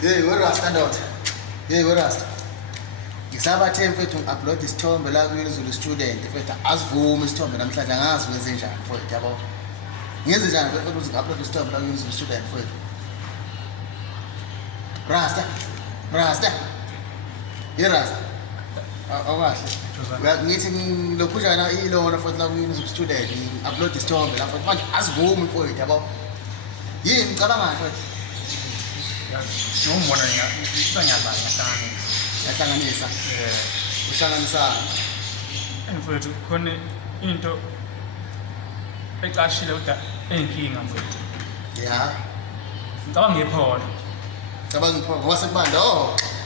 Hey, we Rasta ndoda. Hey, we Rasta. Ngisabathe mfethu ngi-upload isithombe la ku-UNizulu student mfethu asivumi isithombe namhlanje angazi wenze njani mfethu yabo. Ngenze njani mfethu ukuthi ngi-upload isithombe la ku-UNizulu student mfethu. Rasta. Ye Rasta. Awukahle. Ngithi ngilokhujana ilona futhi la ku-UNizulu student ngi-upload isithombe la futhi manje asivumi mfethu yabo. Yini ngicabanga mfethu? Ngiyabona yahlanganisa uhlanganisa mfethu khona into ecashile kodwa enkinga mfethu ya ngicabanga ngepholo ngoba sekubanda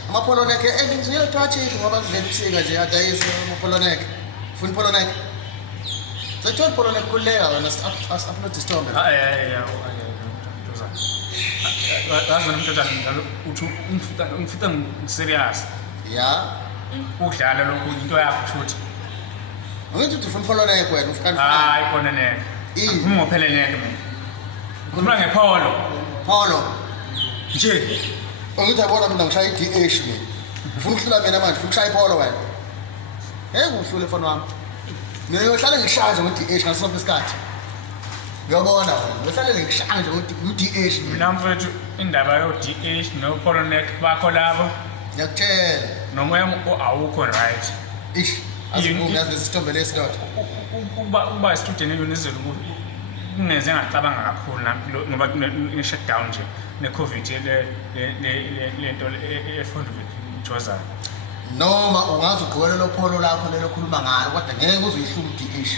amapolo nekhe ngiyothatha ngoba kuvela ubusika nje adayisa amapolo nekhe ufuna ipolo nekhe zathola ipolo nekhe kuleka wena upload isithombe Mjozana Mjozana njalo uthi ungifika ngiserious ya ukudlala lokhu into yakho futhi ngithi ufuna ipolo nekhe wena ufika hayi khona nekhe ngophele nekhe mina ngikhuluma ngepolo nje ngithi yabona mina ngishaya i-DH mina ufuna ukuhlula mina manje ufuna ukushaya ipolo wena ngihlule phone wami mina ngiyohlala ngishaje ngo-DH ngaso sonke isikhathi uyabona wena ngihlale ngishanje ngo-DH mina mfethu indaba yo-DH no-polo neck bakho labo ngiyakutshela nomoya awukho right asibuyazi lesithombe lesidoda ukuba student e-UNizulu kungenze ngacabanga kakhulu ngoba ne-shutdown nje ne-COVID lento efunda Mjozana noma ungazi ugqoke lelo pholo lakho lelo khuluma ngalo kodwa ngeke uzoyihlula u-DH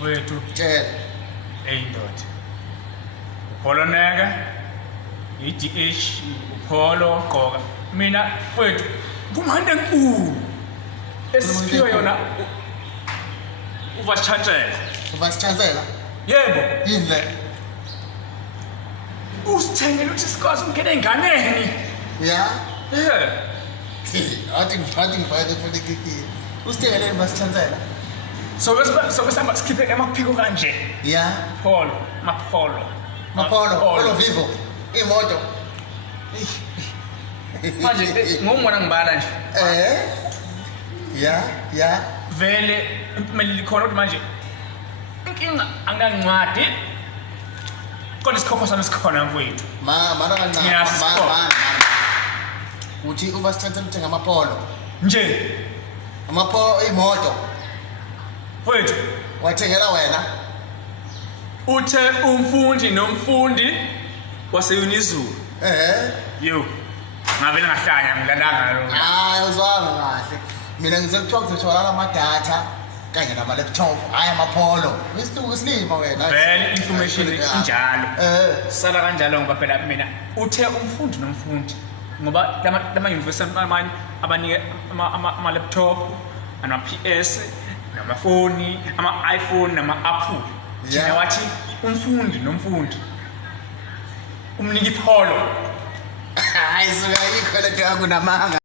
mfethu tshela eyindoda upolo neka i-DH upolo gqoka mina mfethu kumande enkulu esiphiwe yona uvasitshansela yebo yini le usithengele ukuthi sikwazi ukungena ey'nganeni ya ye athi ngifake futhi kikini usithengeleni vasitshansela so besihamba sikhiphe amaphiko kanje ya Polo Vivo imoto manje ngokubona ngibala nje ya vele impumelelo ikhona ukuthi manje inkinga angancwadi kodwa isikhopho sami sikhona mfowethu mana kancane uthi uvasitshansela uthenga amapolo nje imoto mfowethu wathengela wena uthe umfundi nomfundi wase-UNizulu yo ngavele ngahlanya ngilalanga lo hayi uzwanga kahle mina ngize kuthiwa ngizothola amadatha kanye nama-laptop hhayi amapolo isituku silima wena vele information injalo sala kanjalo ngoba phela mina uthe umfundi nomfundi ngoba lama-university amanye abanike ama-laptop ama-PS namafoni ama-iPhone nama-Apple thina wathi umfundi nomfundi umnika ipolo hayi suka yikho le nto yakho namanga